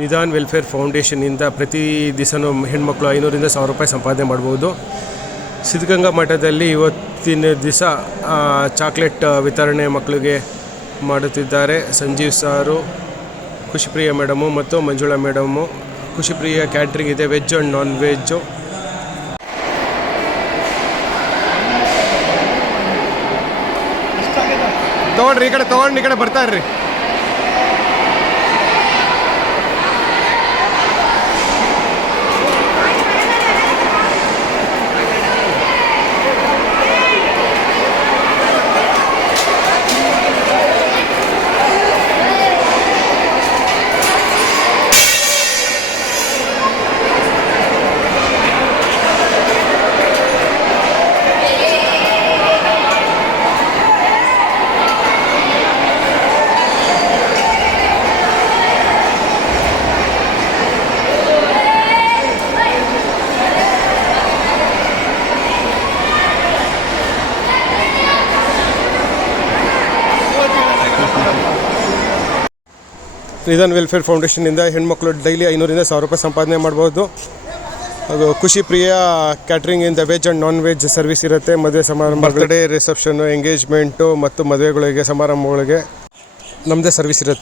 ನಿಧಾನ್ welfare ಫೌಂಡೇಶನ್ನಿಂದ ಪ್ರತಿ ದಿವಸನೂ ಹೆಣ್ಮಕ್ಳು 500ರಿಂದ 1000 ರೂಪಾಯಿ ಸಂಪಾದನೆ ಮಾಡ್ಬೋದು. ಸಿದ್ಧಗಂಗಾ ಮಠದಲ್ಲಿ ಇವತ್ತಿನ ದಿವಸ ಚಾಕ್ಲೇಟ್ ವಿತರಣೆ ಮಕ್ಕಳಿಗೆ ಮಾಡುತ್ತಿದ್ದಾರೆ. ಸಂಜೀವ್ ಸಾರು, ಖುಷಿಪ್ರಿಯ ಮೇಡಮು ಮತ್ತು ಮಂಜುಳಾ ಮೇಡಮು. ಖುಷಿಪ್ರಿಯ ಕ್ಯಾಟ್ರಿಂಗ್ ಇದೆ, ವೆಜ್ ಆ್ಯಂಡ್ ನಾನ್ ವೆಜ್ಜು. ತೊಗೊಂಡ್ರಿ, ಈ ಕಡೆ ಬರ್ತಾ ಇರ್ರಿ. ನಿಧಾನ್ ವೆಲ್ಫೇರ್ ಫೌಂಡೇಶನ್ನಿಂದ ಹೆಣ್ಮಕ್ಳು ಡೈಲಿ 500ರಿಂದ 1000 ರೂಪಾಯಿ ಸಂಪಾದನೆ ಮಾಡ್ಬೋದು. ಅದು ಖುಷಿಪ್ರಿಯ ಕ್ಯಾಟ್ರಿಂಗಿಂದ veg and non veg service ಇರುತ್ತೆ. ಮದುವೆ ಸಮಾರಂಭ, ಬರ್ತ್ಡೇ, ರಿಸೆಪ್ಷನ್ನು, ಎಂಗೇಜ್ಮೆಂಟು ಮತ್ತು ಮದುವೆಗಳಿಗೆ ಸಮಾರಂಭಗಳಿಗೆ ನಮ್ಮದೇ ಸರ್ವಿಸ್ ಇರುತ್ತೆ.